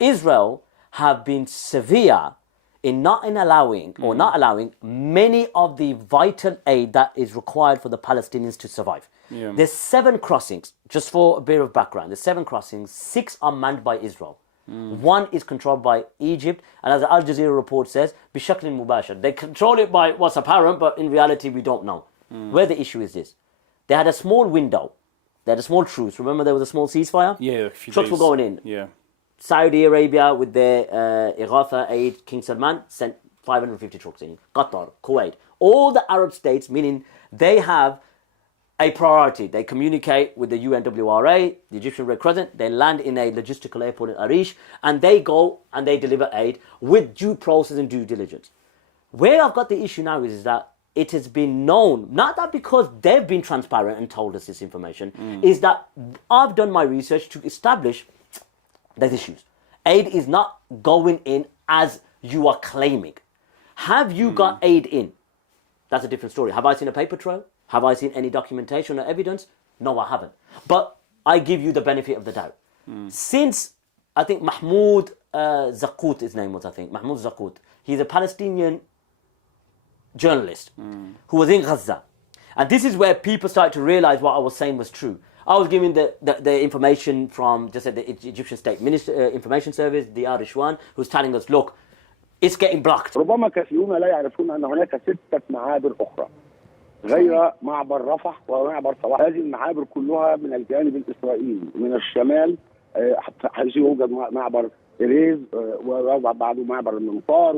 Israel have been severe in not allowing many of the vital aid that is required for the Palestinians to survive. Yeah. There's 7 crossings, just for a bit of background. There's 7 crossings, 6 are manned by Israel. 1 is controlled by Egypt, and as the Al Jazeera report says, بِشَكْلٍ مُبَاشَر. They control it by what's apparent, but in reality we don't know. Where the issue is this. They had a small window. They had a small truce. Remember there was a small ceasefire? Yeah, a few Trucks days. were going in. Yeah. Saudi Arabia with their Ighatha aid, King Salman, sent 550 trucks in. Qatar, Kuwait. All the Arab states, meaning they have a priority. They communicate with the UNWRA, the Egyptian Red Crescent. They land in a logistical airport in Arish, and they go and they deliver aid with due process and due diligence. Where I've got the issue now is that it has been known, not that because they've been transparent and told us this information, is that I've done my research to establish there's issues. Aid is not going in as you are claiming. Have you got aid in? That's a different story. Have I seen a paper trail? Have I seen any documentation or evidence? No, I haven't. But I give you the benefit of the doubt. Since, I think Mahmoud Zakut, his name was, Mahmoud Zakut. He's a Palestinian journalist who was in Gaza. And this is where people started to realize what I was saying was true. I was giving the information from just the Egyptian State Information Service, the Arishwan, who's telling us, look, it's getting blocked. ربما كثيرون لا يعرفون أن هناك 6 معابر أخرى غير معبر رفح ومعبر صلاح. هذه المعابر كلها من الجانب الإسرائيلي من الشمال، حيث يوجد معبر إريز وبعده معبر المنفار،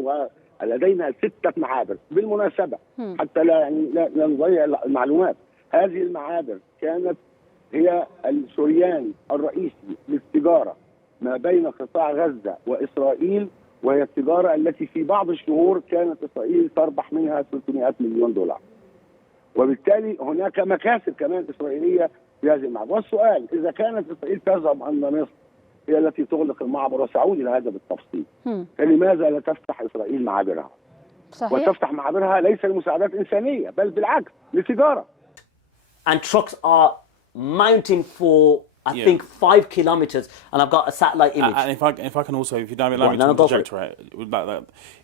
ولدينا 6 معابر. بالمناسبة حتى لا نضيع المعلومات، هذه المعابر كانت هي الشريان الرئيسي للتجارة ما بين قطاع غزة وإسرائيل، وهي التجارة التي في بعض الشهور كانت إسرائيل تربح منها 300 مليون دولار. وبالتالي هناك مكاسب كمان إسرائيلية في هذه المعبر. والسؤال إذا كانت إسرائيل تزعم أن مصر هي التي تغلق المعبر، وسأعود إلى هذا بالتفصيل، فلماذا لا تفتح إسرائيل معابرها؟ صحيح. وتفتح معابرها ليس لمساعدات إنسانية بل بالعكس لتجارة. And trucks are mounting for I think 5 kilometers, and I've got a satellite image. And if I can also, if you don't allow me to interject, right,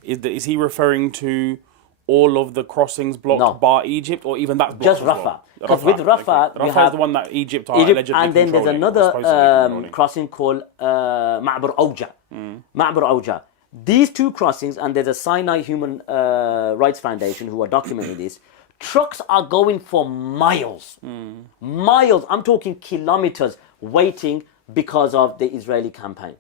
is he referring to all of the crossings blocked by Egypt, or even that's blocked? Just Rafah. Because with Rafah, okay. Rafah is the one that Egypt are allegedly and then there's another crossing called Ma'bar Auja. Ma'bar Auja. These 2 crossings, and there's a Sinai Human Rights Foundation who are documenting this. Trucks are going for miles. Miles. I'm talking kilometers waiting because of the Israeli campaign.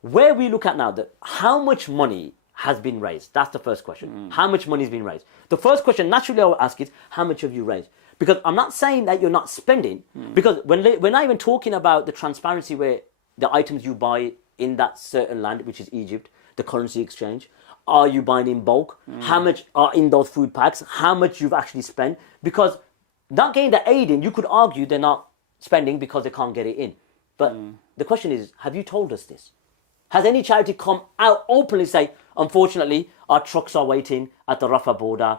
Where we look at now, how much money has been raised? That's the first question. How much money has been raised? The first question naturally I will ask is, how much have you raised? Because I'm not saying that you're not spending, because we're not even talking about the transparency where the items you buy in that certain land, which is Egypt, the currency exchange. Are you buying in bulk? How much are in those food packs? How much you've actually spent? Because not getting the aid in, you could argue they're not spending because they can't get it in. But the question is, have you told us this? Has any charity come out openly say, unfortunately, our trucks are waiting at the Rafah border,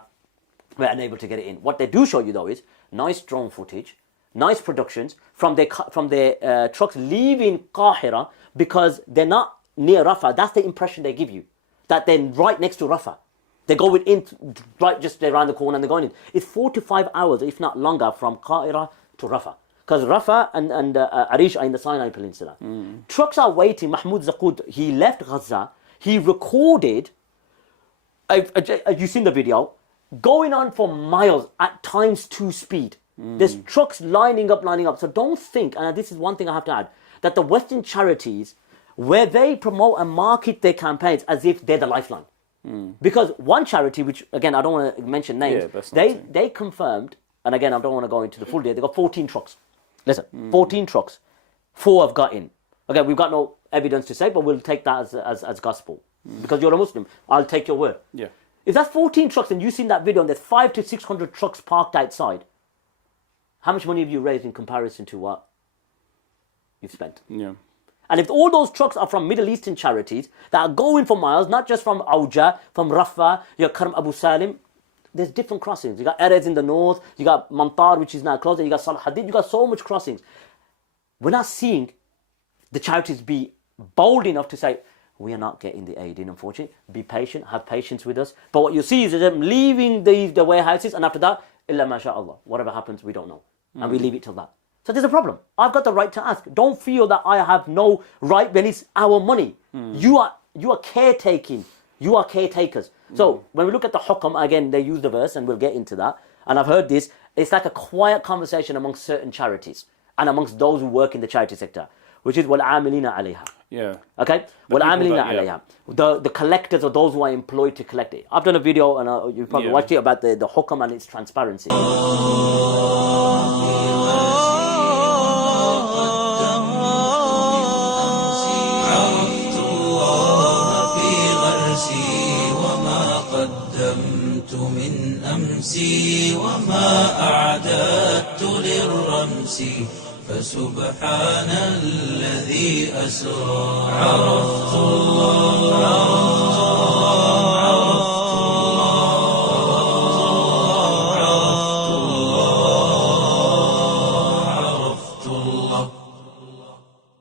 we're unable to get it in? What they do show you though is nice drone footage, nice productions from their trucks leaving Qahira, because they're not near Rafah. That's the impression they give you, that they're right next to Rafah. They're going in, right just around the corner, and they're going in. It's 4 to 5 hours, if not longer, from Qahira to Rafah. Because Rafah and Arish are in the Sinai Peninsula. Trucks are waiting. Mahmoud Zakut, he left Gaza. He recorded, you've seen the video, going on for miles at times 2 speed. There's trucks lining up. So don't think, and this is one thing I have to add, that the Western charities, where they promote and market their campaigns as if they're the lifeline. Because one charity, which again, I don't want to mention names, they confirmed, and again, I don't want to go into the full day, they got 14 trucks. Listen, 14 trucks, 4 have got in. Okay, we've got no evidence to say, but we'll take that as gospel. Because you're a Muslim, I'll take your word. Yeah. If that's 14 trucks and you've seen that video and there's 500 to 600 trucks parked outside, how much money have you raised in comparison to what you've spent? Yeah. And if all those trucks are from Middle Eastern charities that are going for miles, not just from Auja, from Rafah, you got Karm Abu Salim, there's different crossings. You got Erez in the north, you got Mantar, which is now closed, you got Salah Hadid, you got so much crossings. We're not seeing the charities be bold enough to say, we are not getting the aid in, unfortunately. Be patient, have patience with us. But what you see is them leaving the warehouses, and after that, illa masha'Allah. Whatever happens, we don't know. And we leave it till that. So there's a problem. I've got the right to ask. Don't feel that I have no right when it's our money. You are caretaking. You are caretakers. So when we look at the hukam, again, they use the verse, and we'll get into that. And I've heard this. It's like a quiet conversation amongst certain charities and amongst those who work in the charity sector, which is وَالْعَامِلِينَ عَلَيْهَا. Yeah. Okay? وَالْعَامِلِينَ عَلَيْهَا. The collectors or those who are employed to collect it. I've done a video, and you probably watched it, about the hukam and its transparency. من أمسي وما أعددت للرمس فسبحان الذي أسرى عرفت